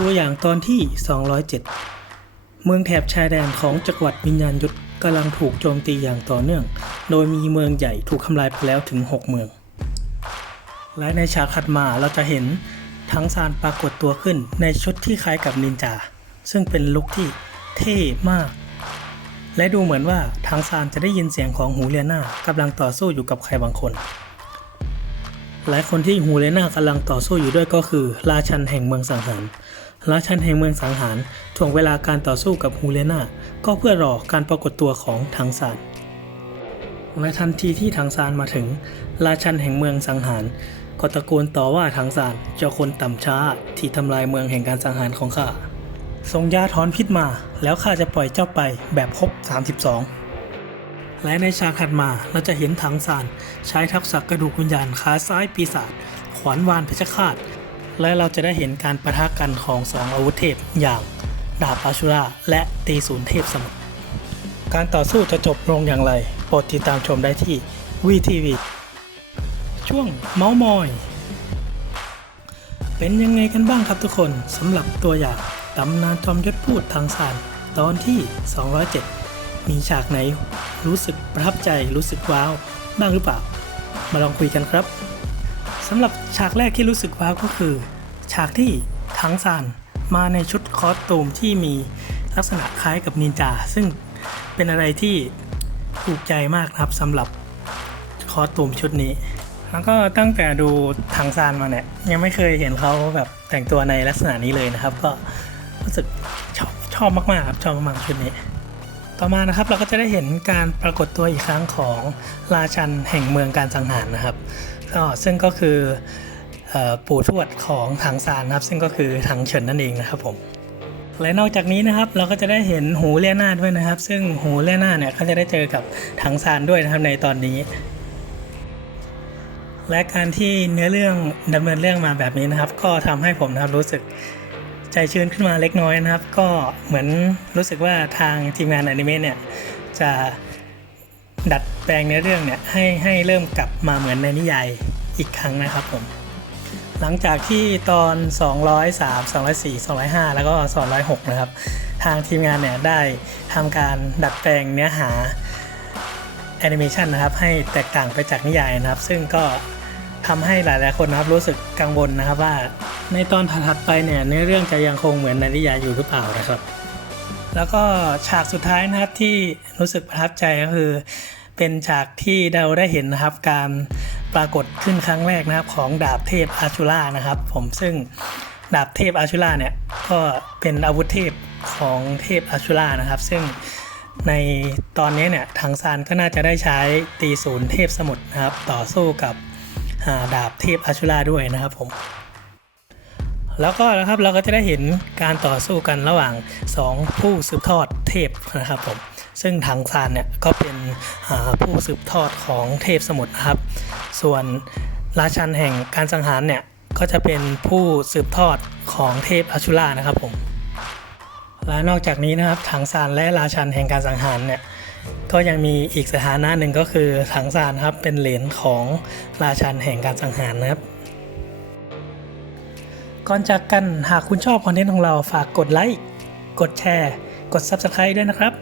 ตัวอย่างตอนที่ 207 เมืองแถบชายแดนของจักรวรรดิวิญญาณยุทธกำลังถูกโจมตีอย่างต่อเนื่อง โดยมีเมืองใหญ่ถูกทำลายไปแล้วถึง 6 เมือง และในฉากถัดมาเราจะเห็นทั้งซานปรากฏตัวขึ้นในชุดที่คล้ายกับนินจา ซึ่งเป็นลุคที่เท่มาก และดูเหมือนว่าทางซานจะได้ยินเสียงของหูเลียนากำลังต่อสู้อยู่กับใครบางคน และคนที่ฮูเลนากำลังต่อสู้อยู่ด้วยก็คือ ราชันแห่งเมืองสังหาร ราชันแห่งเมืองสังหารถ่วงเวลาการต่อสู้กับฮูเลนาก็เพื่อรอการปรากฏตัวของทางซานและทันทีที่ทางซานมาถึง ราชันแห่งเมืองสังหารก็ตะโกนต่อว่าทางซานเจ้าคนต่ำช้าที่ทำลายเมืองแห่งการสังหารของข้าส่งยาถอนพิษมา แล้วข้าจะปล่อยเจ้าไปแบบครบ32 และในฉากถัดมาเราจะเห็นถังซานใช้ทักษะกระดูกวิญญาณขาซ้ายปีศาจขวานวานเพชฌฆาต และเราจะได้เห็นการประทะกันของสองอาวุธเทพอย่างดาบอาชูราและตีศูนย์เทพสมุทรการต่อสู้จะจบลงอย่างไรโปรดติดตามชมได้ที่วีทีวีช่วงเมาส์มอย เป็นยังไงกันบ้างครับทุกคนสำหรับตัวอย่างตำนานจอมยศพูดทางสารตอนที่ 207 มีฉากไหน รู้สึกประทับใจรู้สึกว้าวบ้างหรือเปล่า มาลองคุยกันครับสำหรับฉากแรกที่รู้สึกว้าวก็คือ ฉากที่ทังซานมาในชุดคอสตูมที่มีลักษณะคล้ายกับนินจา ซึ่งเป็นอะไรที่ถูกใจมากนะครับสำหรับคอสตูมชุดนี้ แล้วก็ตั้งแต่ดูทางซานมาเนี่ยยังไม่เคยเห็นเขาแบบแต่งตัวในลักษณะนี้เลยนะครับ ก็รู้สึกชอบชอบมากๆครับชอบมากๆชุดนี้ ต่อมานะครับเราก็จะได้เห็นการปรากฏตัวอีกครั้งของราชันแห่งเมืองการสังหารนะครับก็ซึ่งก็คืออปู่ทวดของถังซานครับ ซึ่งก็คือถังเฉินนั่นเองนะครับผมและนอกจากนี้นะครับเราก็จะได้เห็นหูเลียนาด้วยนะครับ ซึ่งหูเลียนาเนี่ยเขาจะได้เจอกับถังซานด้วยนะครับในตอนนี้ และการที่เนื้อเรื่องดำเนินเรื่องมาแบบนี้นะครับ ก็ทำให้ผมนะครับรู้สึก ใจชื้นขึ้นมาเล็กน้อยนะครับ ก็เหมือนรู้สึกว่าทางทีมงานอนิเมะเนี่ยจะดัดแปลงเนื้อเรื่องเนี่ยให้ให้เริ่มกลับมาเหมือนในนิยายอีกครั้งนะครับผมหลังจากที่ตอน 203 204 205 แล้วก็ 206 นะครับ ทางทีมงานเนี่ยได้ทำการดัดแปลงเนื้อหาแอนิเมชันนะครับ ให้แตกต่างไปจากนิยายนะครับ ซึ่งก็ทำให้หลาย ๆ คนนะครับรู้สึกกังวลนะครับว่า ในตอนถัดไปเนี่ยเนื้อเรื่องจะยังคงเหมือนในนิยายอยู่หรือเปล่านะครับ แล้วก็ฉากสุดท้ายนะครับที่รู้สึกประทับใจก็คือ เป็นฉากที่เราได้เห็นนะครับการปรากฏขึ้นครั้งแรกนะครับของดาบเทพอาชูล่านะครับ ผมซึ่งดาบเทพอาชูล่าเนี่ยก็เป็นอาวุธเทพของเทพอาชูล่านะครับ ซึ่งในตอนนี้เนี่ยทางซานก็น่าจะได้ใช้ตีศูนย์เทพสมุทรนะครับ ต่อสู้กับอ่าดาบเทพอาชูล่าด้วยนะครับผม แล้วก็นะครับเราก็จะได้เห็นการต่อสู้กันระหว่าง 2 ผู้สืบทอดเทพนะครับผมซึ่งทางซานเนี่ยก็เป็นผู้สืบทอดของเทพสมุทรนะครับ ส่วนราชันแห่งการสังหารเนี่ยก็จะเป็นผู้สืบทอดของเทพอชูล่านะครับผมและนอกจากนี้นะครับถังซานและราชันแห่งการสังหารเนี่ยก็ยังมีอีกสถานะหนึ่งก็คือถังซานครับเป็นเหรียญของราชันแห่งการสังหารนะครับ ก่อนจากกันหากคุณชอบคอนเทนต์ของเราฝากกดไลค์ กดแชร์ กด Subscribe ด้วยนะครับ